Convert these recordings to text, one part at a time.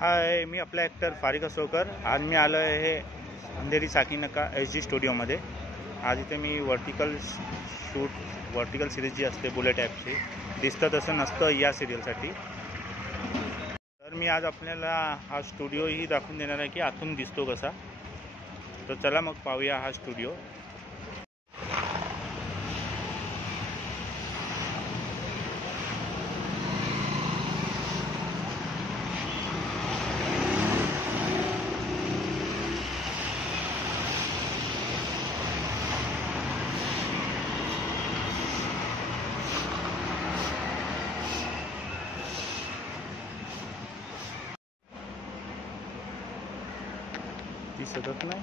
हाय, मी आपला ॲक्टर फारिक असोकर. आज मी आलो आहे अंधेरी साकीनाका SG स्टुडिओमध्ये. आज इथे मी वर्टिकल सिरीज जी असते बुलेट ॲपची दिसतं तसं नसतं या सिरियलसाठी. तर मी आज आपल्याला हा स्टुडिओही दाखवून देणार आहे की आतून दिसतो कसा. तर चला मग पाहूया हा स्टुडिओ. दिसतच नाही.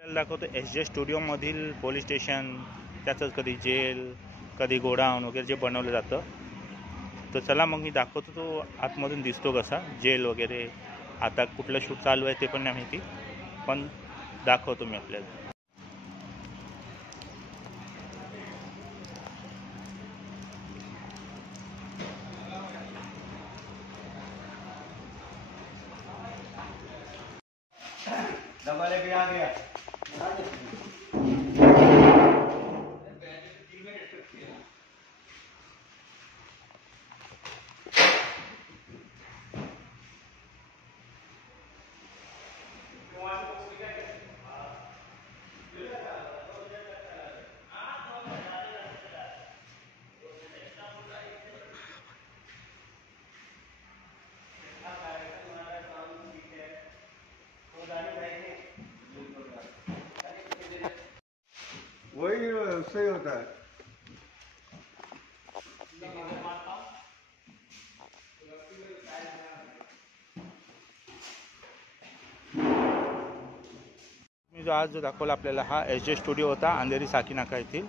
दाखवतो SG स्टुडिओमधील पोलीस स्टेशन, त्याचंच कधी जेल, कधी गोडाऊन वगैरे जे बनवलं जातं. तर चला मग मी दाखवतो तो आतमधून दिसतो कसा. जेल वगैरे आता कुठलं शूट चालू आहे ते पण नाही माहिती, पण दाखवतो मी आपल्याला. दबाले भी आ गया। वही सही होता है। मी जो आज दाखवला आपल्याला हा SG स्टुडिओ होता अंधेरी साकीनाका येथील.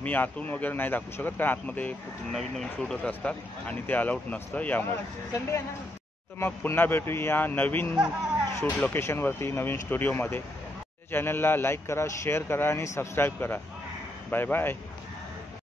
मी आतून वगैरे नाही दाखवू शकत कारण आतमध्ये खूप नवीन नवीन शूट होत असतात आणि ते अलाउड नसतं यामुळे. तर मग पुन्हा भेटू या नवीन शूट लोकेशनवरती, नवीन स्टुडिओमध्ये. चॅनलला लाईक करा, शेअर करा आणि सबस्क्राईब करा. Bye bye.